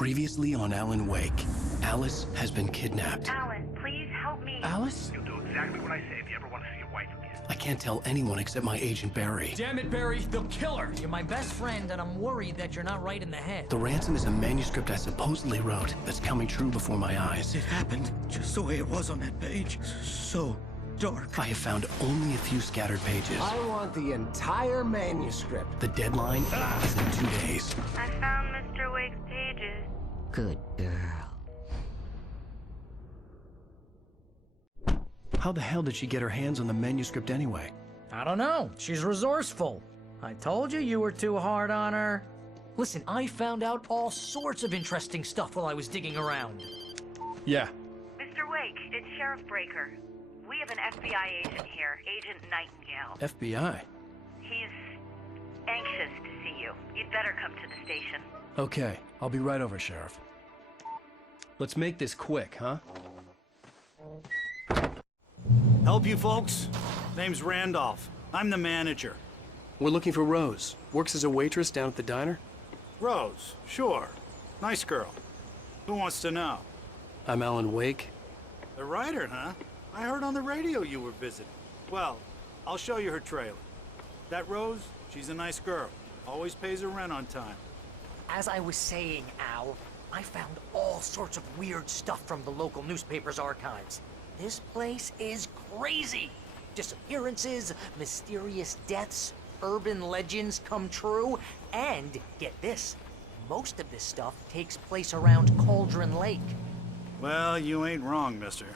Previously on Alan Wake, Alice has been kidnapped. Alan, please help me. Alice? You'll do exactly what I say if you ever want to see your wife again. I can't tell anyone except my agent Barry. Damn it, Barry, they'll kill her! You're my best friend, and I'm worried that you're not right in the head. The ransom is a manuscript I supposedly wrote that's coming true before my eyes. It happened just the way it was on that page. So dark. I have found only a few scattered pages. I want the entire manuscript. The deadline is in 2 days. I found Mr. Wake's pages. Good girl. How the hell did she get her hands on the manuscript anyway? I don't know. She's resourceful. I told you were too hard on her. Listen, I found out all sorts of interesting stuff while I was digging around. Yeah. Mr. Wake, it's Sheriff Breaker. We have an FBI agent here, Agent Nightingale. FBI? He's anxious to see you. You'd better come to the station. Okay, I'll be right over, Sheriff. Let's make this quick, huh? Help you folks? Name's Randolph. I'm the manager. We're looking for Rose. Works as a waitress down at the diner. Rose, sure. Nice girl. Who wants to know? I'm Alan Wake. The writer, huh? I heard on the radio you were visiting. Well, I'll show you her trailer. That Rose, she's a nice girl. Always pays her rent on time. As I was saying, Al, I found all sorts of weird stuff from the local newspaper's archives. This place is crazy. Disappearances, mysterious deaths, urban legends come true, and get this, most of this stuff takes place around Cauldron Lake. Well, you ain't wrong, mister.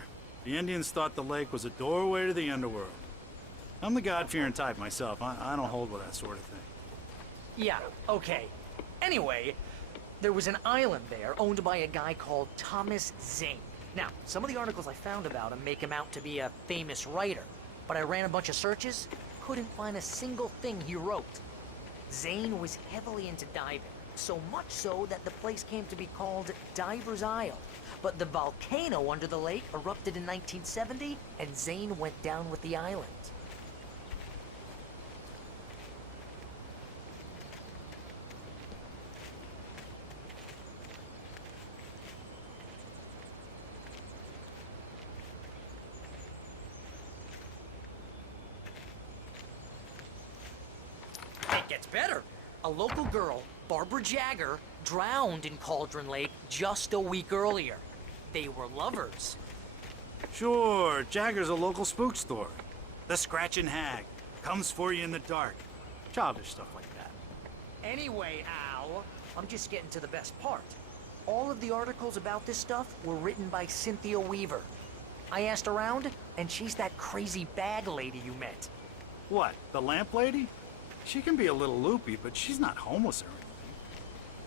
The Indians thought the lake was a doorway to the underworld. I'm the God-fearing type myself. I don't hold with that sort of thing. Yeah, okay. Anyway, there was an island there owned by a guy called Thomas Zane. Now, some of the articles I found about him make him out to be a famous writer, but I ran a bunch of searches, couldn't find a single thing he wrote. Zane was heavily into diving, so much so that the place came to be called Diver's Isle. But the volcano under the lake erupted in 1970, and Zane went down with the island. It gets better. A local girl, Barbara Jagger, drowned in Cauldron Lake just a week earlier. They were lovers. Sure, Jagger's a local spook store. The Scratchin' Hag. Comes for you in the dark. Childish stuff like that. Anyway, Al, I'm just getting to the best part. All of the articles about this stuff were written by Cynthia Weaver. I asked around, and she's that crazy bag lady you met. What, the lamp lady? She can be a little loopy, but she's not homeless or anything.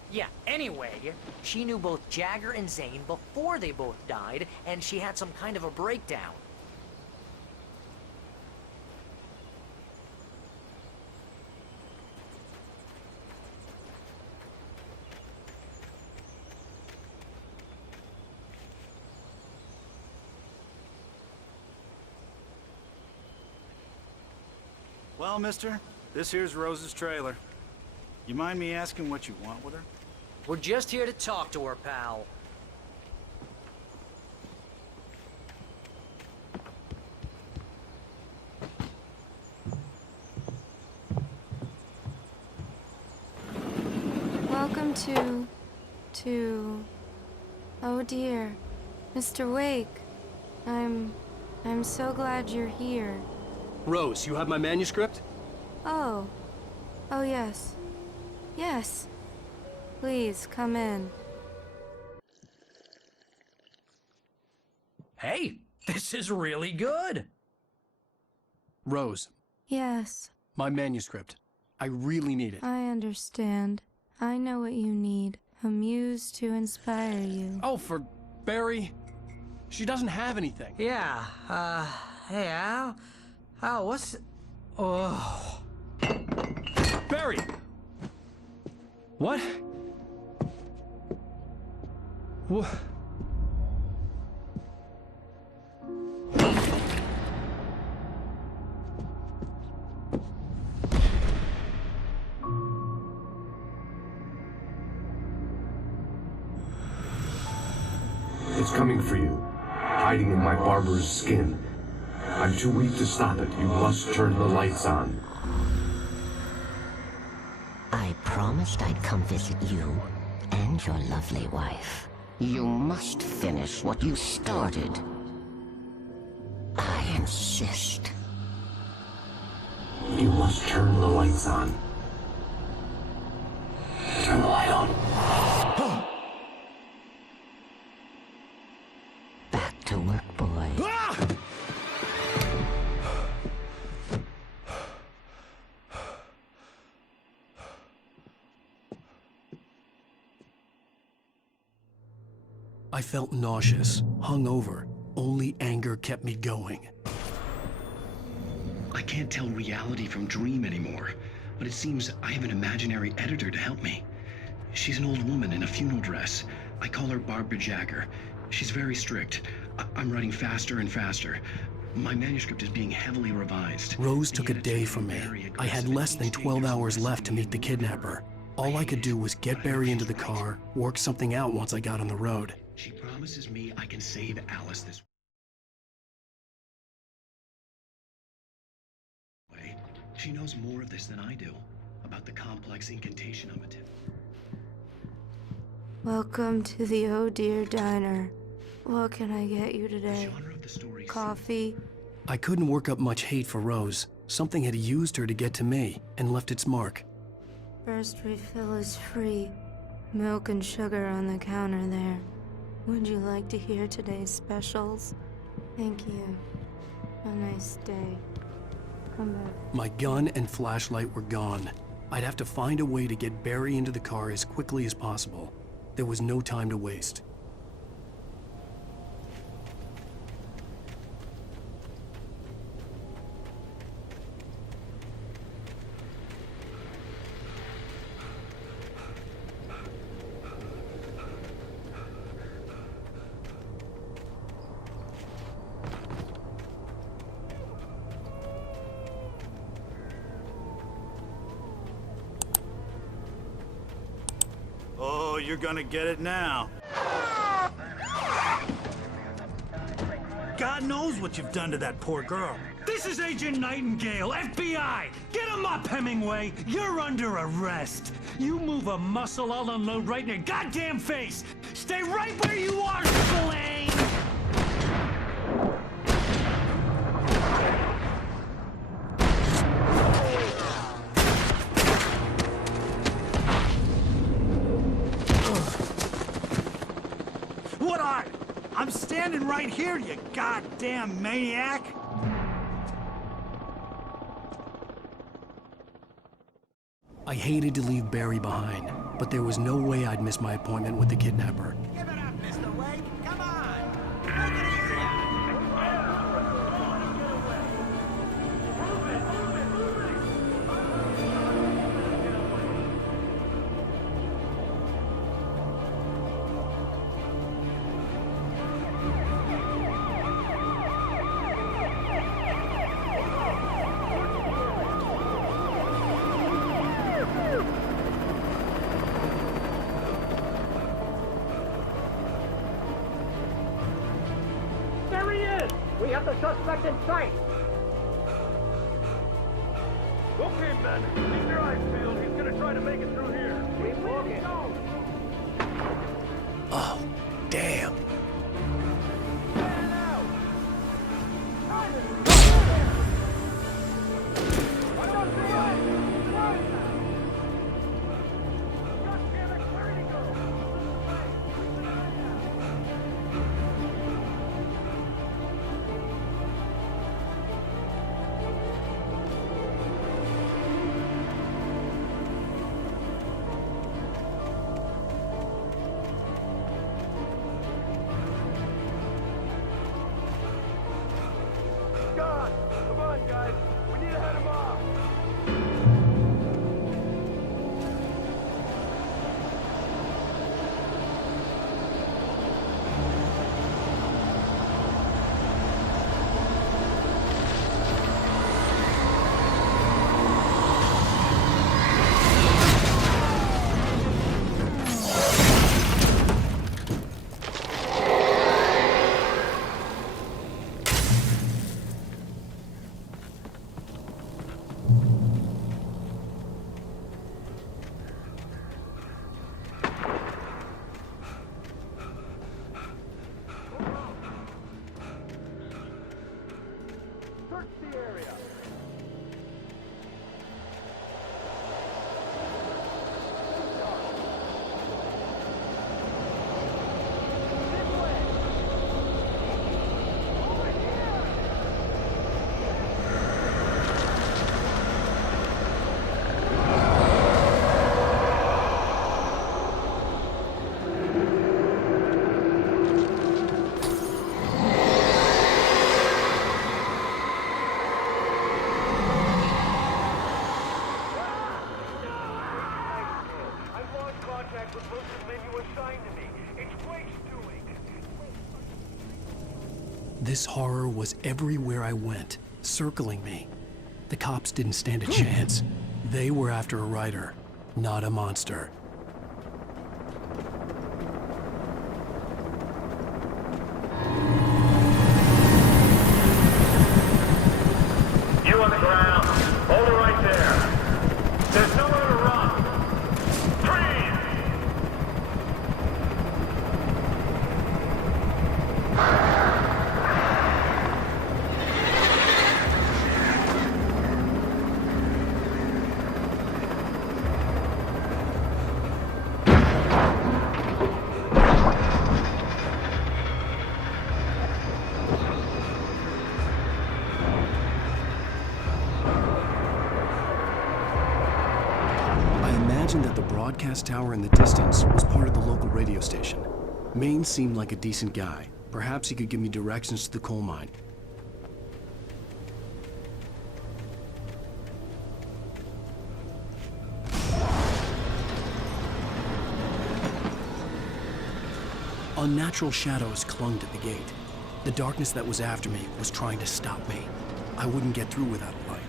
Yeah, anyway, she knew both Jagger and Zane before they both died, and she had some kind of a breakdown. Well, mister, this here's Rose's trailer. You mind me asking what you want with her? We're just here to talk to her, pal. Welcome to... Oh dear. Mr. Wake. I'm so glad you're here. Rose, you have my manuscript? Oh. Oh yes. Yes. Please, come in. Hey, this is really good. Rose, Yes, my manuscript. I really need it. I understand. I know what you need. A muse to inspire you. Oh, for Barry. She doesn't have anything. Yeah, hey, Al? Al, what's... Oh... Barry! What? What? It's coming for you, hiding in my barber's skin. I'm too weak to stop it. You must turn the lights on. I promised I'd come visit you and your lovely wife. You must finish what you started. I insist. You must turn the lights on. Turn the light on. Back to work, boy. I felt nauseous, hungover. Only anger kept me going. I can't tell reality from dream anymore, but it seems I have an imaginary editor to help me. She's an old woman in a funeral dress. I call her Barbara Jagger. She's very strict. I'm writing faster and faster. My manuscript is being heavily revised. Rose took a day from me. I had less than 12 hours left to meet the kidnapper. All I could do was get Barry into the car, work something out once I got on the road. She promises me I can save Alice this way. She knows more of this than I do, about the complex incantation of it. Welcome to the Oh Dear Diner. What can I get you today? Coffee? I couldn't work up much hate for Rose. Something had used her to get to me, and left its mark. First refill is free. Milk and sugar on the counter there. Would you like to hear today's specials? Thank you. A nice day. Come back. My gun and flashlight were gone. I'd have to find a way to get Barry into the car as quickly as possible. There was no time to waste. Oh, you're gonna get it now. God knows what you've done to that poor girl. This is Agent Nightingale, FBI! Get him up, Hemingway! You're under arrest! You move a muscle, I'll unload right in your goddamn face! Stay right where you are, Spillane! What are? I'm standing right here, you goddamn maniac! I hated to leave Barry behind, but there was no way I'd miss my appointment with the kidnapper. Give it up, Mr. Wake! Come on! Make it easy on There he is! We have the suspect in sight! Okay, men. Keep your eyes peeled. He's gonna try to make it through here. Keep walking. Oh, damn. This horror was everywhere I went, circling me. The cops didn't stand a chance. They were after a writer, not a monster. You on the ground. Hold it right there. There's nowhere to run. Freeze! That the broadcast tower in the distance was part of the local radio station. Maine seemed like a decent guy. Perhaps he could give me directions to the coal mine. Unnatural shadows clung to the gate. The darkness that was after me was trying to stop me. I wouldn't get through without a light.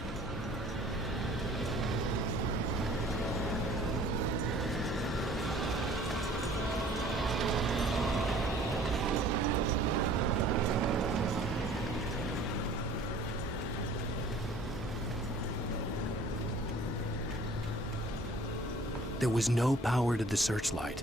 There was no power to the searchlight.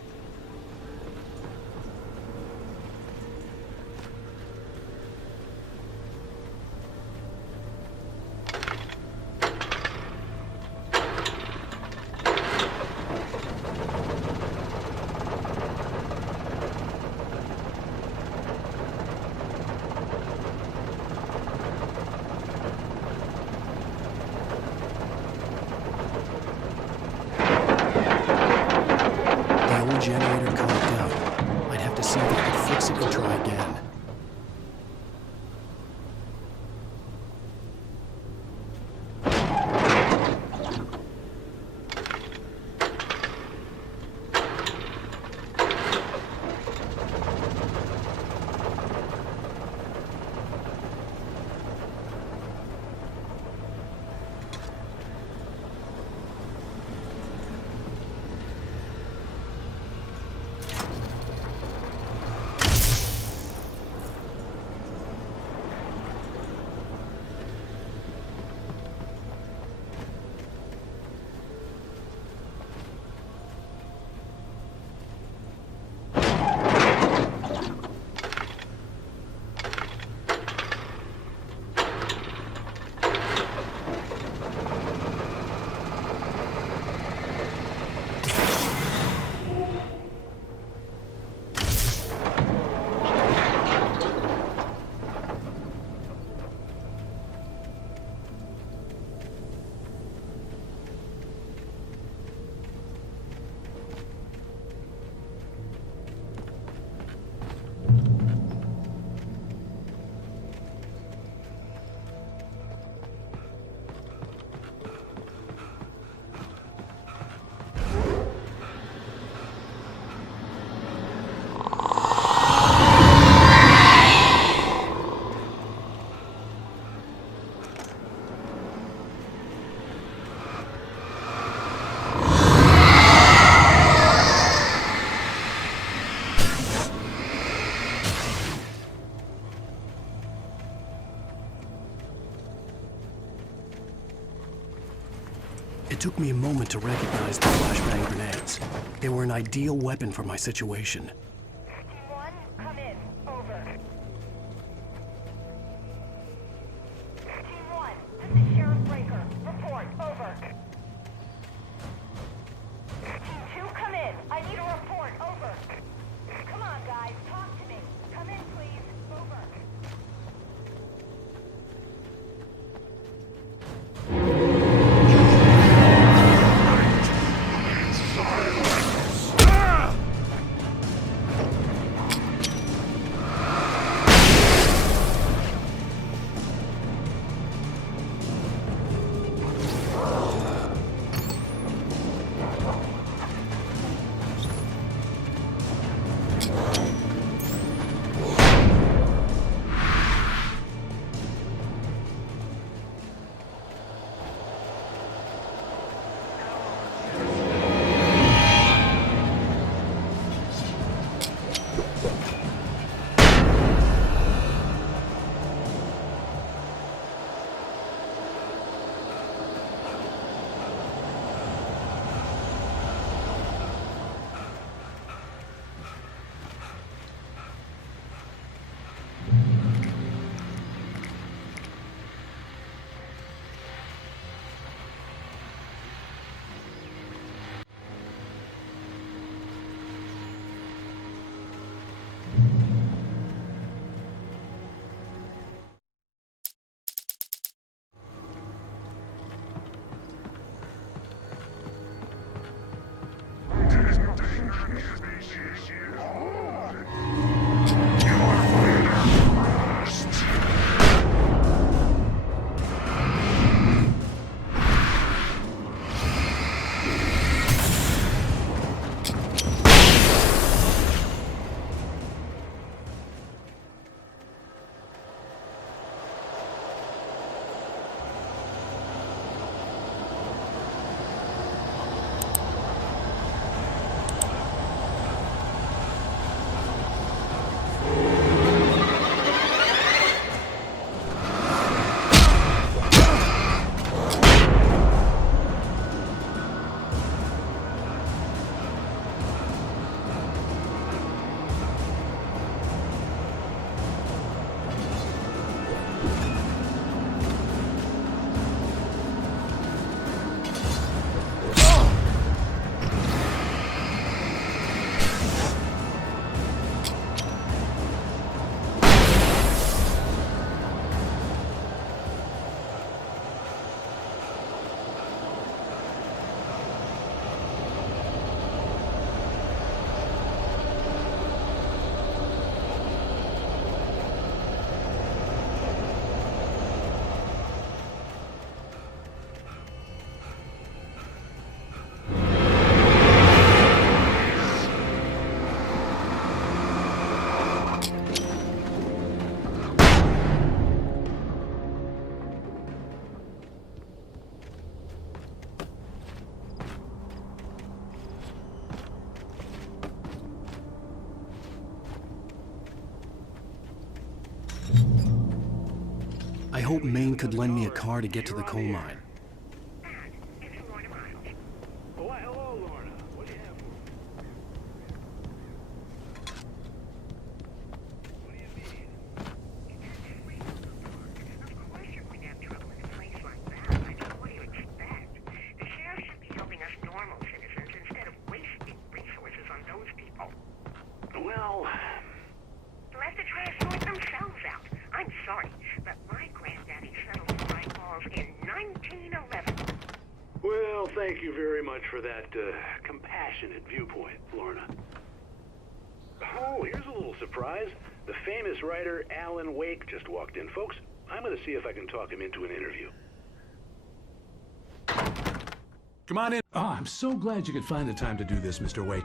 Generator clogged out. I'd have to see if I could fix it and try again. It took me a moment to recognize the flashbang grenades. They were an ideal weapon for my situation. Team 1, come in. Over. Team 1, this is Sheriff Breaker. Report. Over. Team 2, come in. I need a report. Over. Come on, guys. Talk to me. Come in, please. Over. hope Maine could lend me a car to get to the coal mine. Why, hello, Lorna. What do you have for me? What do you mean? Of course you're going to have trouble in a place like that. I mean, what do you expect? The sheriff should be helping us normal citizens instead of wasting resources on those people. Well... Let the trash sort themselves out. I'm sorry, but my granddaddy settled my calls in 1911. Well, thank you very much for that, compassionate viewpoint, Lorna. Oh, here's a little surprise. The famous writer Alan Wake just walked in. Folks, I'm gonna see if I can talk him into an interview. Come on in. Oh, I'm so glad you could find the time to do this, Mr. Wake.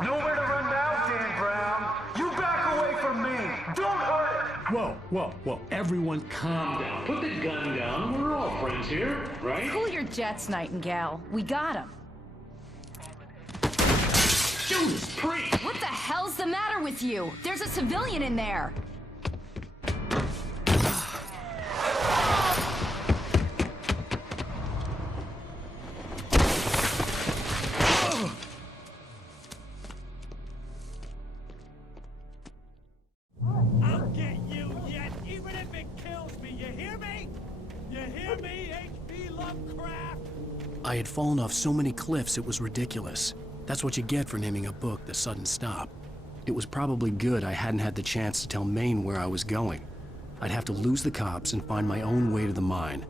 Nowhere to run now, Dan Brown. You back away from me. Don't hurt it. Whoa. Everyone calm down. Put the gun down. We're all friends here, right? Cool your jets, Nightingale. We got him. Judas Priest! What the hell's the matter with you? There's a civilian in there. I'll get you yet, even if it kills me. You hear me? You hear me, H.P. Lovecraft? I had fallen off so many cliffs it was ridiculous. That's what you get for naming a book The Sudden Stop. It was probably good I hadn't had the chance to tell Maine where I was going. I'd have to lose the cops and find my own way to the mine.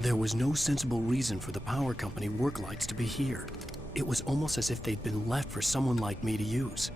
There was no sensible reason for the power company work lights to be here. It was almost as if they'd been left for someone like me to use.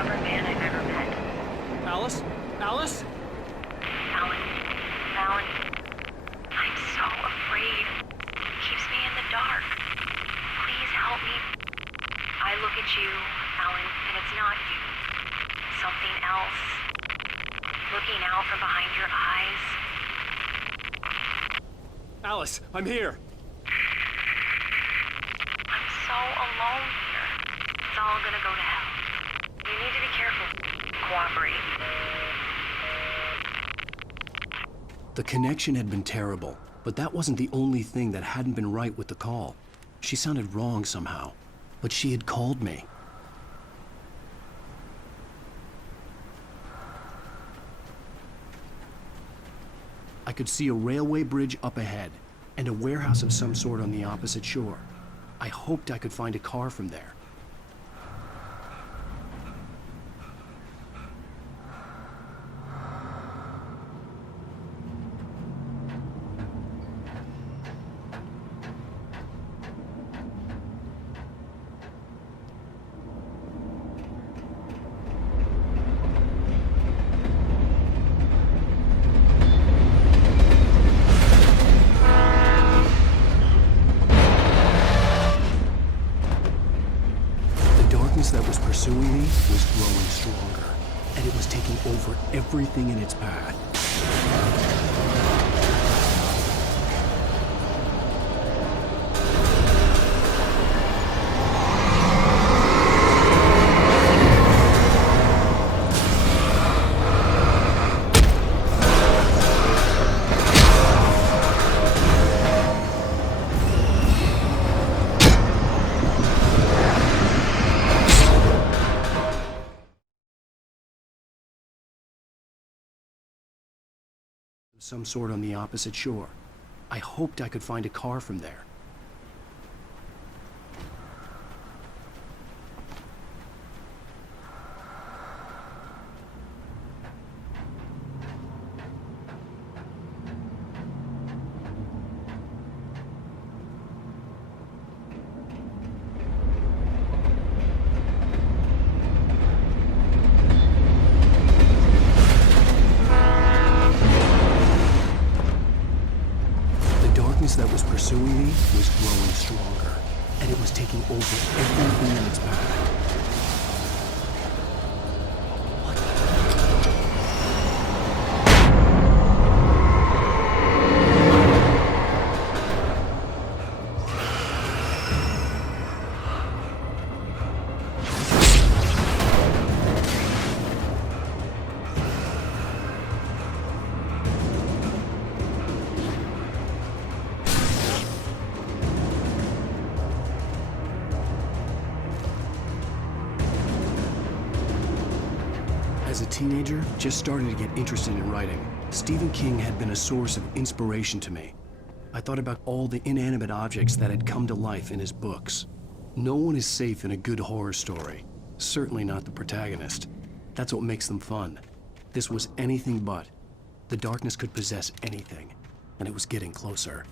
stubborn man I've ever met. Alice? Alice? Alan. Alan. I'm so afraid. It keeps me in the dark. Please help me. I look at you, Alan, and it's not you. Something else. Looking out from behind your eyes. Alice, I'm here. I'm so alone here. It's all gonna go to hell. You need to be careful. Cooperate. The connection had been terrible, but that wasn't the only thing that hadn't been right with the call. She sounded wrong somehow, but she had called me. I could see a railway bridge up ahead, and a warehouse of some sort on the opposite shore. I hoped I could find a car from there. That was pursuing me was growing stronger, and it was taking over everything in its path. Some sort on the opposite shore. I hoped I could find a car from there. That was pursuing me was growing stronger, and it was taking over everything in its path. As a teenager, just starting to get interested in writing, Stephen King had been a source of inspiration to me. I thought about all the inanimate objects that had come to life in his books. No one is safe in a good horror story. Certainly not the protagonist. That's what makes them fun. This was anything but. The darkness could possess anything, and it was getting closer.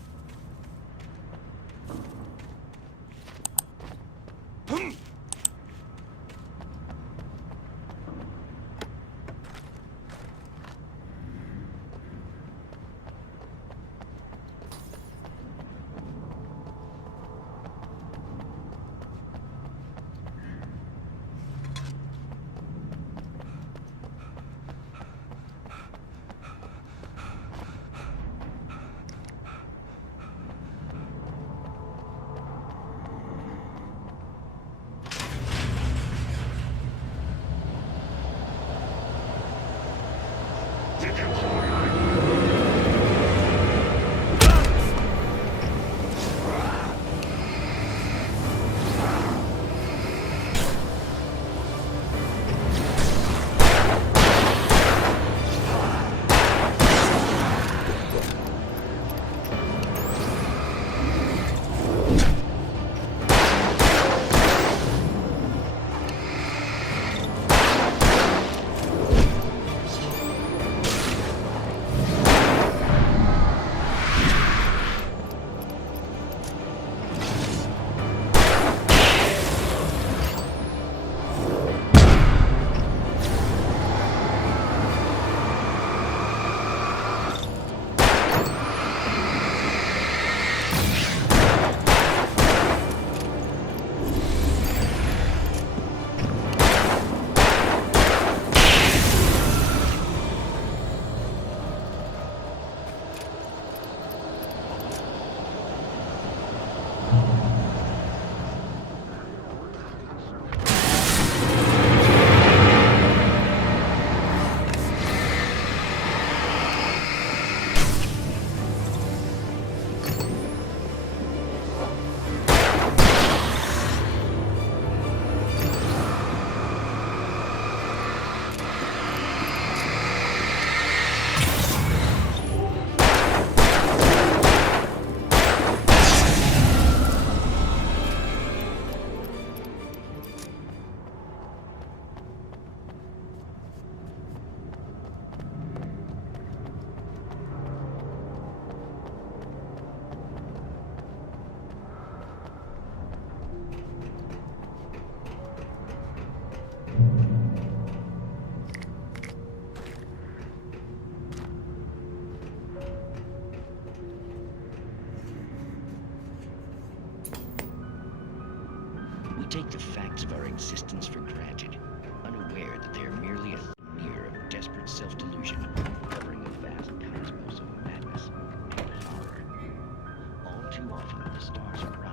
We take the facts of our existence for granted, unaware that they are merely a smear of desperate self-delusion, covering a vast cosmos of madness and horror. All too often, the stars are right.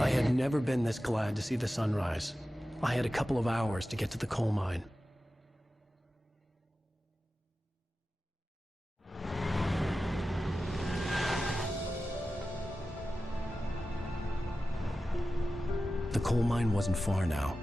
I had never been this glad to see the sunrise. I had a couple of hours to get to the coal mine. The coal mine wasn't far now.